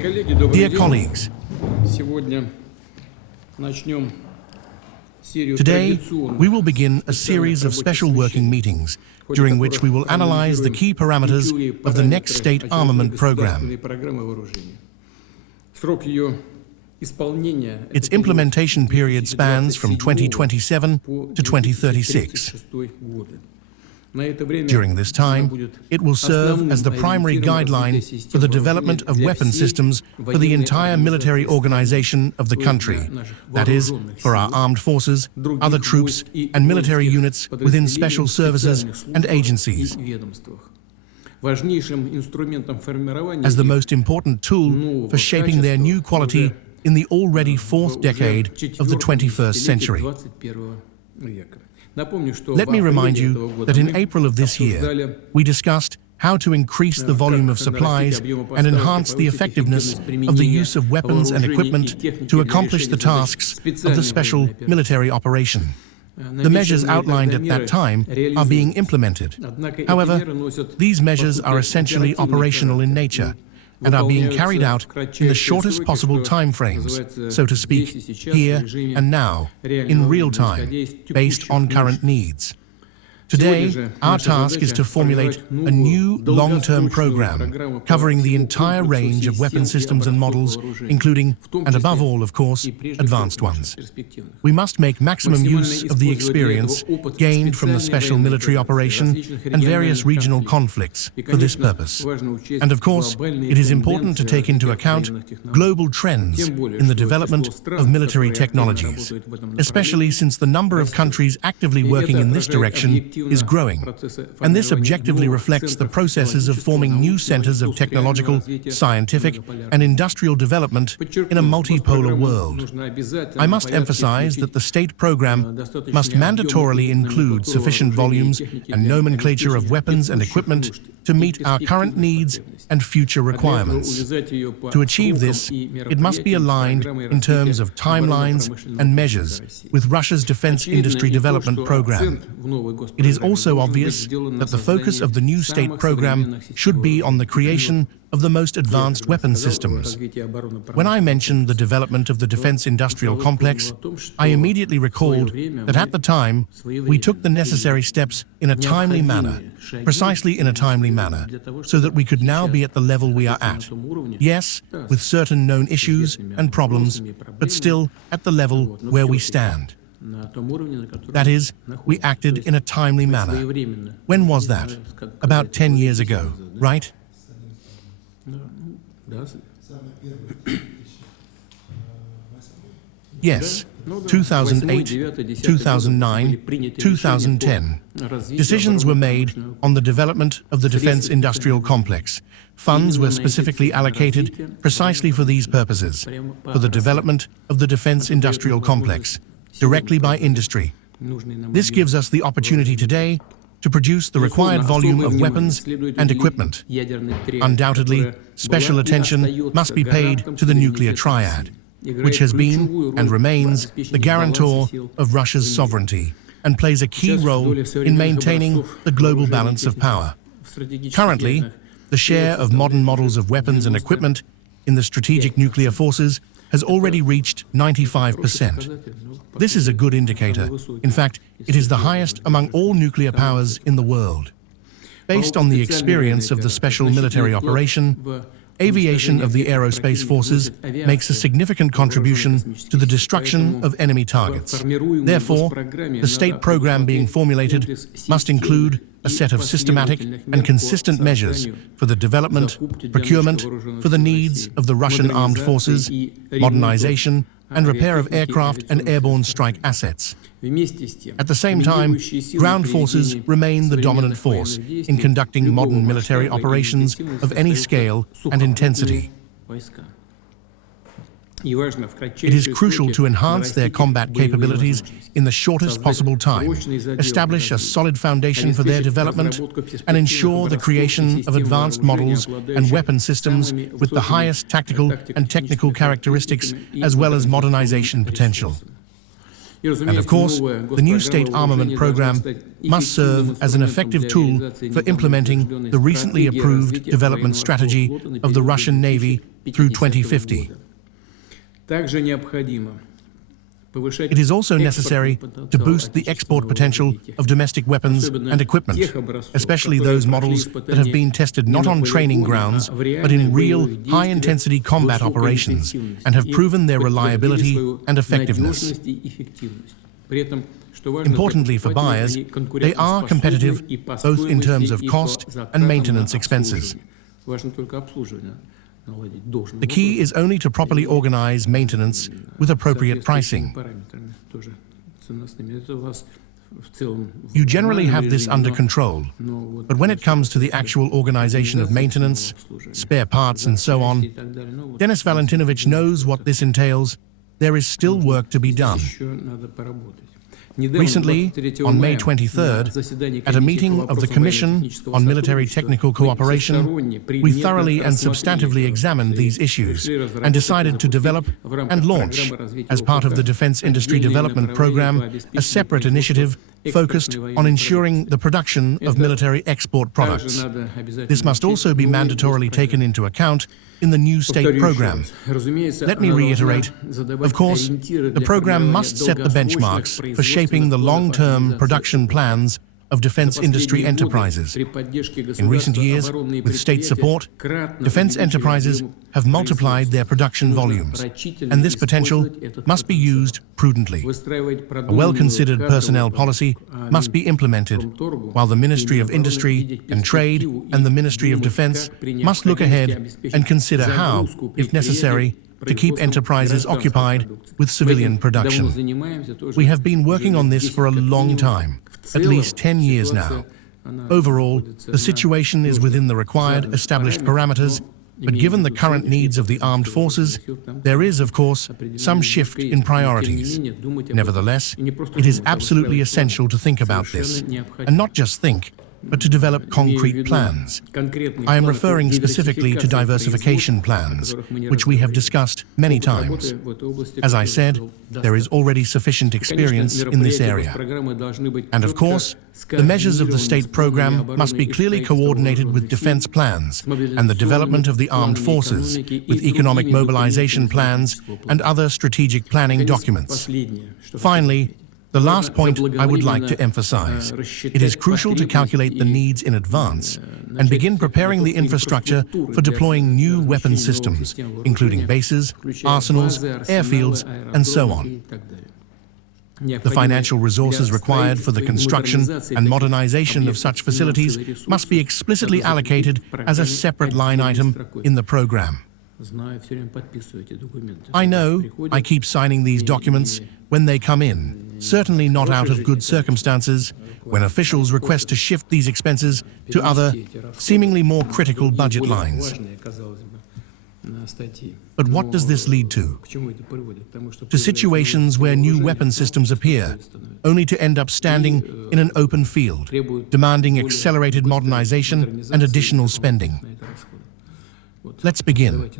Dear colleagues, today we will begin a series of special working meetings during which we will analyze the key parameters of the next state armament program. Its implementation period spans from 2027 to 2036. During this time, it will serve as the primary guideline for the development of weapon systems for the entire military organization of the country, that is, for our armed forces, other troops, and military units within special services and agencies. As the most important tool for shaping their new quality in the already fourth decade of the 21st century. Let me remind you that in April of this year, we discussed how to increase the volume of supplies and enhance the effectiveness of the use of weapons and equipment to accomplish the tasks of the special military operation. The measures outlined at that time are being implemented. However, these measures are essentially operational in nature and are being carried out in the shortest possible time frames, so to speak, here and now, in real time, based on current needs. Today, our task is to formulate a new long-term program covering the entire range of weapon systems and models, including, and above all, of course, advanced ones. We must make maximum use of the experience gained from the special military operation and various regional conflicts for this purpose. And of course, it is important to take into account global trends in the development of military technologies, especially since the number of countries actively working in this direction is growing, and this objectively reflects the processes of forming new centers of technological, scientific, and industrial development in a multipolar world. I must emphasize that the state program must mandatorily include sufficient volumes and nomenclature of weapons and equipment to meet our current needs and future requirements. To achieve this, it must be aligned in terms of timelines and measures with Russia's defense industry development program. It is also obvious that the focus of the new state program should be on the creation of the most advanced weapon systems. When I mentioned the development of the defense industrial complex, I immediately recalled that at the time, we took the necessary steps in a timely manner, precisely in a timely manner, so that we could now be at the level we are at. Yes, with certain known issues and problems, but still at the level where we stand. That is, we acted in a timely manner. When was that? About 10 years ago, right? Yes, 2008, 2009, 2010. Decisions were made on the development of the defense industrial complex. Funds were specifically allocated precisely for these purposes, for the development of the defense industrial complex, directly by industry. This gives us the opportunity today to produce the required volume of weapons and equipment. Undoubtedly, special attention must be paid to the nuclear triad, which has been and remains the guarantor of Russia's sovereignty and plays a key role in maintaining the global balance of power. Currently, the share of modern models of weapons and equipment in the strategic nuclear forces has already reached 95%. This is a good indicator. In fact, it is the highest among all nuclear powers in the world. Based on the experience of the special military operation, aviation of the aerospace forces makes a significant contribution to the destruction of enemy targets. Therefore, the state program being formulated must include a set of systematic and consistent measures for the development, procurement, for the needs of the Russian armed forces, modernization, and repair of aircraft and airborne strike assets. At the same time, ground forces remain the dominant force in conducting modern military operations of any scale and intensity. It is crucial to enhance their combat capabilities in the shortest possible time, establish a solid foundation for their development, and ensure the creation of advanced models and weapon systems with the highest tactical and technical characteristics as well as modernization potential. And of course, the new state armament program must serve as an effective tool for implementing the recently approved development strategy of the Russian Navy through 2050. It is also necessary to boost the export potential of domestic weapons and equipment, especially those models that have been tested not on training grounds, but in real, high-intensity combat operations and have proven their reliability and effectiveness. Importantly for buyers, they are competitive both in terms of cost and maintenance expenses. The key is only to properly organize maintenance with appropriate pricing. You generally have this under control, but when it comes to the actual organization of maintenance, spare parts and so on, Denis Valentinovich knows what this entails. There is still work to be done. Recently, on May 23rd, at a meeting of the Commission on Military Technical Cooperation, we thoroughly and substantively examined these issues and decided to develop and launch, as part of the Defense Industry Development Program, a separate initiative focused on ensuring the production of military export products. This must also be mandatorily taken into account in the new state program. Let me reiterate, of course, the program must set the benchmarks for shaping the long-term production plans of defense industry enterprises. In recent years, with state support, defense enterprises have multiplied their production volumes, and this potential must be used prudently. A well-considered personnel policy must be implemented, while the Ministry of Industry and Trade and the Ministry of Defense must look ahead and consider how, if necessary, to keep enterprises occupied with civilian production. We have been working on this for a long time, at least 10 years now. Overall, the situation is within the required established parameters, but given the current needs of the armed forces, there is, of course, some shift in priorities. Nevertheless, it is absolutely essential to think about this, and not just think, but to develop concrete plans. I am referring specifically to diversification plans, which we have discussed many times. As I said, there is already sufficient experience in this area. And of course, the measures of the state program must be clearly coordinated with defense plans and the development of the armed forces, with economic mobilization plans and other strategic planning documents. Finally, the last point I would like to emphasize. It is crucial to calculate the needs in advance and begin preparing the infrastructure for deploying new weapon systems, including bases, arsenals, airfields, and so on. The financial resources required for the construction and modernization of such facilities must be explicitly allocated as a separate line item in the program. I know I keep signing these documents when they come in, certainly not out of good circumstances, when officials request to shift these expenses to other, seemingly more critical budget lines. But what does this lead to? To situations where new weapon systems appear, only to end up standing in an open field, demanding accelerated modernization and additional spending. Let's begin.